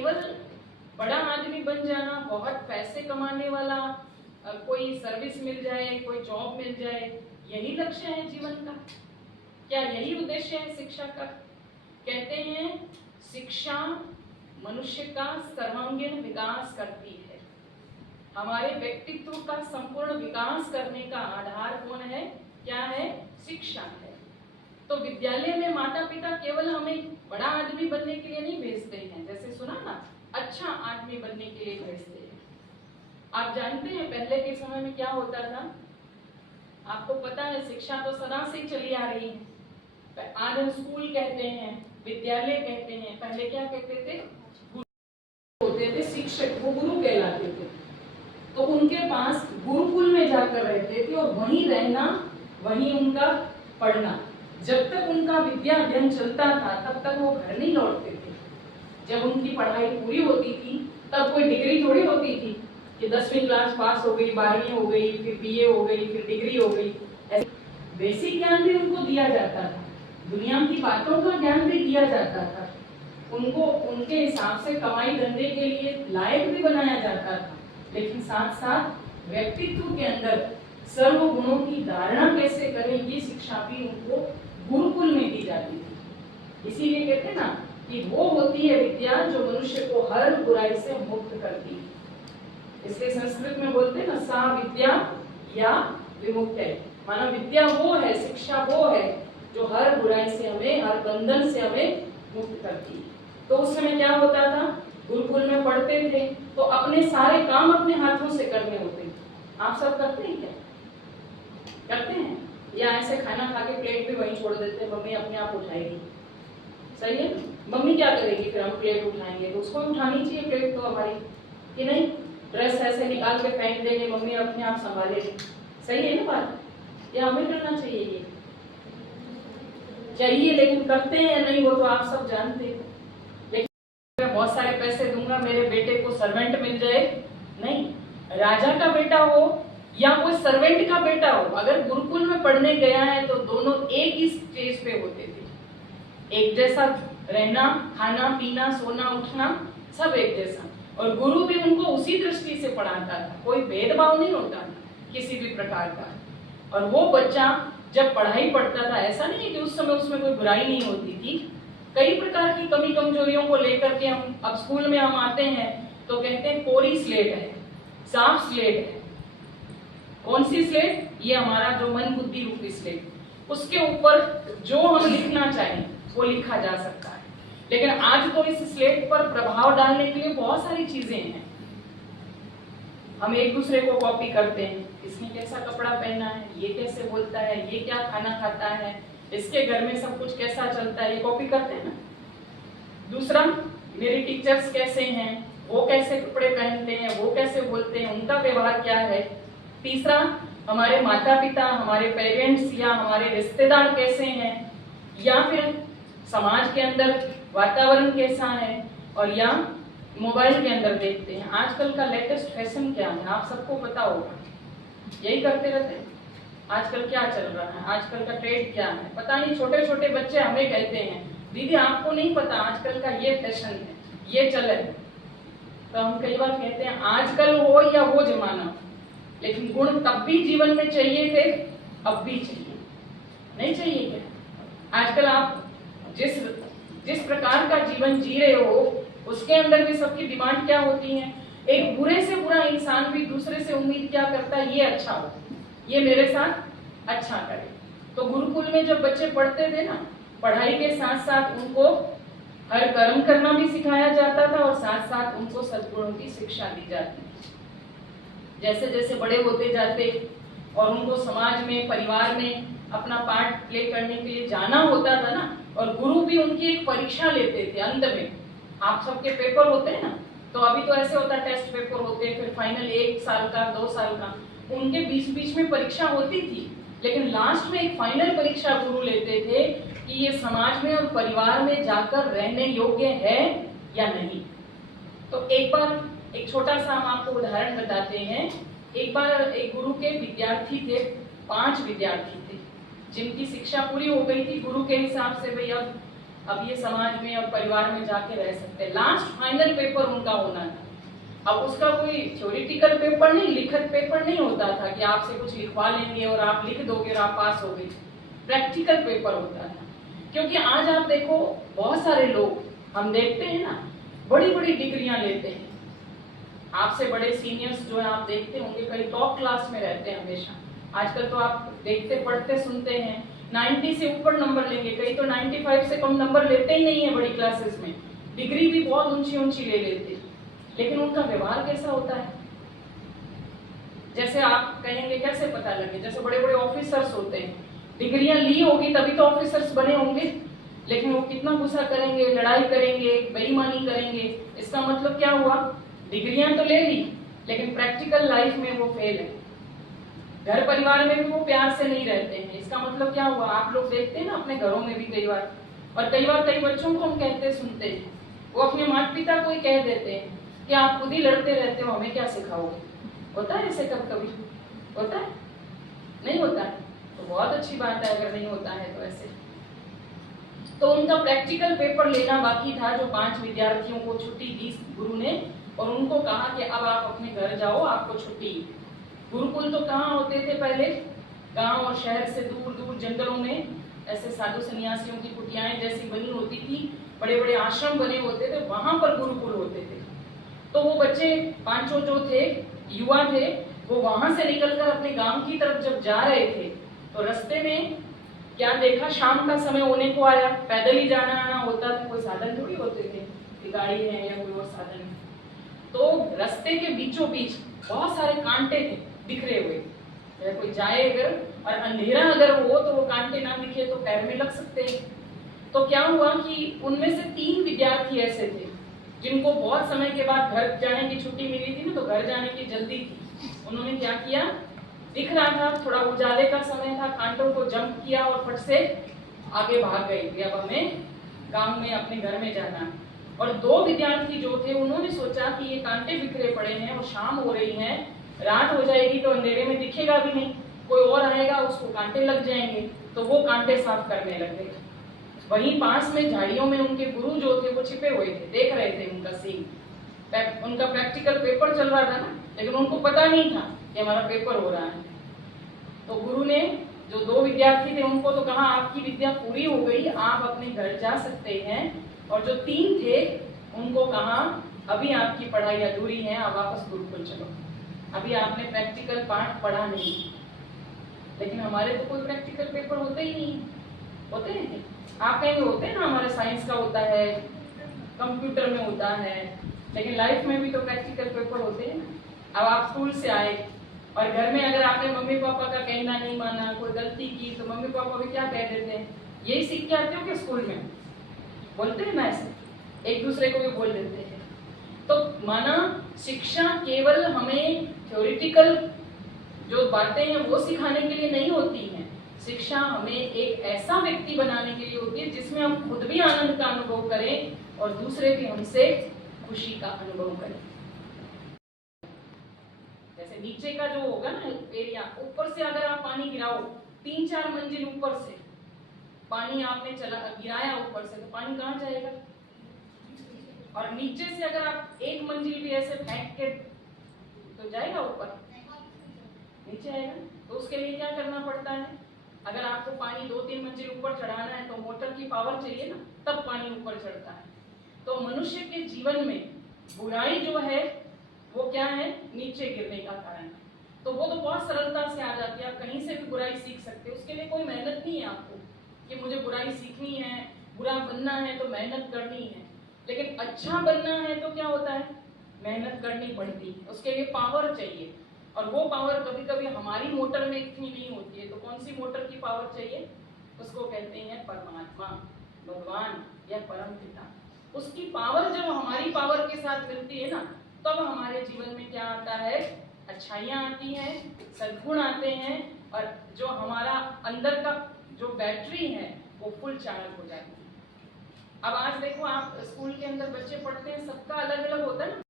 केवल बड़ा आदमी बन जाना, बहुत पैसे कमाने वाला, कोई सर्विस मिल जाए, कोई जॉब मिल जाए, यही लक्ष्य है जीवन का? क्या यही उद्देश्य है शिक्षा का? कहते हैं शिक्षा मनुष्य का सर्वांगीण विकास करती है। हमारे व्यक्तित्व का संपूर्ण विकास करने का आधार कौन है? क्या है? शिक्षा है। तो विद्यालय में माता पिता केवल हमें बड़ा आदमी बनने के लिए नहीं भेजते हैं, जैसे सुना ना, अच्छा आदमी बनने के लिए भेजते हैं। आप जानते हैं पहले के समय में क्या होता था? आपको पता है शिक्षा तो सदा से चली आ रही है। आज हम स्कूल कहते हैं, विद्यालय कहते हैं, पहले क्या कहते थे? गुरु होते थे, शिक्षक, वो गुरु कहलाते थे। तो उनके पास गुरुकुल में जाकर रहते थे और वहीं रहना, वहीं उनका पढ़ना। जब तक उनका विद्या अध्ययन चलता था तब तक वो घर नहीं लौटते थे। जब उनकी पढ़ाई पूरी होती थी तब कोई डिग्री थोड़ी होती थी कि 10वीं क्लास पास हो गई, 12वीं हो गई, फिर बीए हो गई, फिर डिग्री हो गई। बेसिक ज्ञान भी उनको दिया जाता था, दुनिया की बातों का ज्ञान भी दिया जाता था, उनको उनके हिसाब से कमाई धंधे के लिए लायक भी बनाया जाता था। लेकिन साथ साथ व्यक्तित्व के अंदर सर्व गुणों की धारणा कैसे करें, ये शिक्षा भी उनको गुरुकुल में दी जाती थी। इसीलिए कहते हैं ना कि वो होती है विद्या जो मनुष्य को हर बुराई से मुक्त करती है। इसलिए संस्कृत में बोलते हैं ना, सा विद्या या विमुक्तये। माना विद्या वो है, शिक्षा वो है जो हर बुराई से हमें, हर बंधन से हमें मुक्त करती है। तो उस समय क्या होता था? गुरुकुल में पढ़ते थे तो अपने सारे काम अपने हाथों से करने होते थे। आप सब करते हैं क्या? करते हैं? या ऐसे खाना खा के प्लेट भी वहीं छोड़ देते हैं, मम्मी अपने आप उठाएगी? सही है? मम्मी क्या करेगी? फिर हम प्लेट उठाएंगे तो उसको उठानी चाहिए प्लेट तो हमारी, कि नहीं? ड्रेस ऐसे निकाल के फेंक देंगे, मम्मी अपने आप संभालेगी। सही है ना बात? या हमें करना चाहिए? ये चाहिए, लेकिन करते हैं या नहीं वो तो आप सब जानते हैं। लेकिन मैं बहुत सारे पैसे दूंगा, मेरे बेटे को सर्वेंट मिल जाए, नहीं। राजा का बेटा हो या कोई सर्वेंट का बेटा हो, अगर गुरुकुल में पढ़ने गया है तो दोनों एक ही स्टेज पे होते थे। एक जैसा रहना, खाना पीना, सोना उठना सब एक जैसा, और गुरु भी उनको उसी दृष्टि से पढ़ाता था, कोई भेदभाव नहीं होता था किसी भी प्रकार का। और वो बच्चा जब पढ़ाई पढ़ता था, ऐसा नहीं है कि उस समय उसमें कोई बुराई नहीं होती थी। कई प्रकार की कमी कमजोरियों को लेकर के हम अब स्कूल में हम आते हैं तो कहते हैं कोरी स्लेट है, साफ स्लेट है। कौन सी स्लेट? ये हमारा जो मन बुद्धि रूपी स्लेट, उसके ऊपर जो हम लिखना चाहें वो लिखा जा सकता है। लेकिन आज तो इस स्लेट पर प्रभाव डालने के लिए बहुत सारी चीजें हैं। हम एक दूसरे को कॉपी करते हैं, इसने कैसा कपड़ा पहना है, ये कैसे बोलता है, ये क्या खाना खाता है, इसके घर में सब कुछ कैसा चलता है, ये कॉपी करते हैं ना। दूसरा, मेरे टीचर्स कैसे हैं, वो कैसे कपड़े पहनते हैं, वो कैसे बोलते हैं, उनका व्यवहार क्या है। तीसरा, हमारे माता पिता, हमारे पेरेंट्स या हमारे रिश्तेदार कैसे हैं, या फिर समाज के अंदर वातावरण कैसा है, और या मोबाइल के अंदर देखते हैं आजकल का लेटेस्ट फैशन क्या है, आप सबको पता होगा, यही करते रहते हैं। आजकल क्या चल रहा है, आजकल का ट्रेंड क्या है, पता नहीं। छोटे छोटे बच्चे हमें कहते हैं, दीदी आपको नहीं पता आजकल का ये फैशन है, ये चलन है। तो हम कई बार कहते हैं आजकल हो या वो जमाना, लेकिन गुण तब भी जीवन में चाहिए थे, अब भी चाहिए, नहीं चाहिए क्या? आजकल आप जिस प्रकार का जीवन जी रहे हो उसके अंदर भी सबकी डिमांड क्या होती है? एक बुरे से बुरा इंसान भी दूसरे से उम्मीद क्या करता है? ये अच्छा हो, ये मेरे साथ अच्छा करे। तो गुरुकुल में जब बच्चे पढ़ते थे ना, पढ़ाई के साथ साथ उनको हर कर्म करना भी सिखाया जाता था और साथ साथ उनको सद्गुणों की शिक्षा दी जाती थी। जैसे जैसे बड़े होते जाते और उनको समाज में, परिवार में अपना पार्ट प्ले करने के लिए जाना होता था ना, और गुरु भी उनकी एक परीक्षा लेते थे अंत में। आप सबके पेपर होते हैं ना, तो अभी तो ऐसे होता है टेस्ट पेपर होते हैं, फिर फाइनल 1 साल का, 2 साल का, उनके बीच बीच में परीक्षा होती थी। लेकिन लास्ट में एक फाइनल परीक्षा गुरु लेते थे कि ये समाज में और परिवार में जाकर रहने योग्य है या नहीं। तो एक बार एक छोटा सा हम आपको उदाहरण बताते हैं। एक बार एक गुरु के विद्यार्थी थे, 5 विद्यार्थी थे जिनकी शिक्षा पूरी हो गई थी गुरु के हिसाब से। भाई अब अब ये समाज में और परिवार में जाके रह सकते हैं। लास्ट फाइनल पेपर उनका होना था। अब उसका कोई थ्योरेटिकल पेपर नहीं, लिखित पेपर नहीं होता था कि आपसे कुछ लिखवा लेंगे और आप लिख दोगे और आप पास हो गए। प्रैक्टिकल पेपर होता था। क्योंकि आज आप देखो बहुत सारे लोग हम देखते हैं ना, बड़ी बड़ी डिग्रियां लेते हैं। आपसे बड़े सीनियर्स जो है आप देखते होंगे कई टॉप क्लास में रहते हैं हमेशा। आजकल तो आप देखते पढ़ते सुनते हैं 90 से ऊपर नंबर लेंगे, कई तो 95 से कम नंबर लेते ही नहीं है बड़ी क्लासेस में। डिग्री भी बहुत ऊंची ऊंची ले लेते हैं, लेकिन उनका व्यवहार कैसा होता है? जैसे आप कहेंगे कैसे पता लगे, जैसे बड़े बड़े ऑफिसर्स होते हैं, डिग्रियां ली होगी तभी तो ऑफिसर्स बने होंगे, लेकिन वो कितना गुस्सा करेंगे, लड़ाई करेंगे, बेईमानी करेंगे। इसका मतलब क्या हुआ? डिग्रियां तो ले ली लेकिन प्रैक्टिकल लाइफ में वो फेल है। घर परिवार में भी वो प्यार से नहीं रहते हैं। इसका मतलब क्या हुआ? आप लोग देखते हैं ना अपने घरों में भी कई बार, और कई बार कई बच्चों को हम कहते सुनते हैं, वो अपने माता पिता को ही कह देते हैं कि आप खुद ही लड़ते रहते हो, हमें क्या सिखाओगे। होता है ऐसे? कब कभी होता है? नहीं होता है तो बहुत अच्छी बात है अगर नहीं होता है तो। ऐसे तो उनका प्रैक्टिकल पेपर लेना बाकी था, जो 5 विद्यार्थियों को छुट्टी दी गुरु ने और उनको कहा कि अब आप अपने घर जाओ, आपको छुट्टी। गुरुकुल तो कहाँ होते थे पहले? गांव और शहर से दूर दूर जंगलों में ऐसे साधु सन्यासियों की कुटियाएं जैसी बनी होती थी, बड़े बड़े आश्रम बने होते थे, वहां पर गुरुकुल होते थे। तो वो बच्चे पांचों जो थे, युवा थे, वो वहां से निकलकर अपने गांव की तरफ जब जा रहे थे तो रास्ते में क्या देखा? शाम का समय होने को आया। पैदल ही जाना आना होता था, कोई साधन थोड़ी होते थे कि गाड़ी है या कोई और साधन है। तो रास्ते के बीचों बीच बहुत सारे कांटे थे बिखरे हुए। कोई जाए अगर और अंधेरा अगर हो तो वो कांटे ना दिखे तो पैर में लग सकते हैं। तो क्या हुआ कि उनमें से 3 विद्यार्थी ऐसे थे जिनको बहुत समय के बाद घर जाने की छुट्टी मिली थी ना, तो घर जाने की जल्दी थी। उन्होंने क्या किया? दिख रहा था थोड़ा उजाले का समय था, कांटों को जंप किया और फट से आगे भाग गए कि अब हमें गांव में अपने घर में जाना है। और 2 विद्यार्थी जो थे उन्होंने सोचा कि ये कांटे बिखरे पड़े हैं और शाम हो रही है, रात हो जाएगी तो अंधेरे में दिखेगा भी नहीं, कोई और आएगा उसको कांटे लग जाएंगे, तो वो कांटे साफ करने लगे। वहीं पास में झाड़ियों में उनके गुरु जो थे वो छिपे हुए थे, देख रहे थे उनका सीन। उनका प्रैक्टिकल पेपर चल रहा था ना, लेकिन उनको पता नहीं था कि हमारा पेपर हो रहा है। तो गुरु ने जो 2 विद्यार्थी थे उनको तो कहा आपकी विद्या पूरी हो गई, आप अपने घर जा सकते हैं। और जो 3 थे उनको कहा अभी आपकी पढ़ाई अधूरी है, आप वापस गुरुकुल चलो, अभी आपने प्रैक्टिकल पाठ पढ़ा नहीं। लेकिन हमारे तो कोई प्रैक्टिकल पेपर होते ही नहीं। होते हैं? आप कहेंगे होते हैं ना, हमारे साइंस का होता है, कंप्यूटर में होता है, लेकिन लाइफ में भी तो प्रैक्टिकल पेपर होते हैं ना। अब आप स्कूल से आए और घर में अगर आपने मम्मी पापा का कहना नहीं माना, कोई गलती की, तो मम्मी पापा भी क्या कह देते हैं? यही सीख के आते हो कि स्कूल में बोलते हैं ना, ऐसे एक दूसरे को भी बोल देते हैं। तो माना शिक्षा केवल हमें थ्योरेटिकल जो बातें हैं वो सिखाने के लिए नहीं होती हैं। शिक्षा हमें एक ऐसा व्यक्ति बनाने के लिए होती है जिसमें हम खुद भी आनंद का अनुभव करें और दूसरे भी हमसे खुशी का अनुभव करें। जैसे नीचे का जो होगा ना एरिया, ऊपर से अगर आप पानी गिराओ 3-4 मंजिल ऊपर से पानी आपने गिराया ऊपर से, तो पानी कहाँ जाएगा? और नीचे से अगर आप 1 मंजिल भी ऐसे फेंक के तो जाएगा ऊपर? नीचे आएगा। तो उसके लिए क्या करना पड़ता है? अगर आपको पानी 2-3 मंजिल ऊपर चढ़ाना है तो मोटर की पावर चाहिए ना, तब पानी ऊपर चढ़ता है। तो मनुष्य के जीवन में बुराई जो है वो क्या है? नीचे गिरने का कारण। तो वो तो बहुत सरलता से आ जाती है, आप कहीं से भी बुराई सीख सकते हो। उसके लिए कोई मेहनत नहीं है आपको कि मुझे बुराई सीखनी है, बुरा बनना है तो मेहनत करनी है। लेकिन अच्छा बनना है तो क्या होता है? मेहनत करनी पड़ती है, उसके लिए पावर चाहिए। और वो पावर कभी कभी हमारी मोटर में इतनी नहीं होती है। तो कौन सी मोटर की पावर चाहिए? उसको कहते हैं परमात्मा, भगवान या परम पिता। उसकी पावर जब हमारी पावर के साथ मिलती है ना, तब हमारे जीवन में क्या आता है? अच्छाइयाँ आती हैं, सद्गुण आते हैं, और जो हमारा अंदर का जो बैटरी है वो फुल चार्ज हो जाती है। अब आज देखो आप स्कूल के अंदर बच्चे पढ़ते हैं, सबका अलग अलग होता है ना।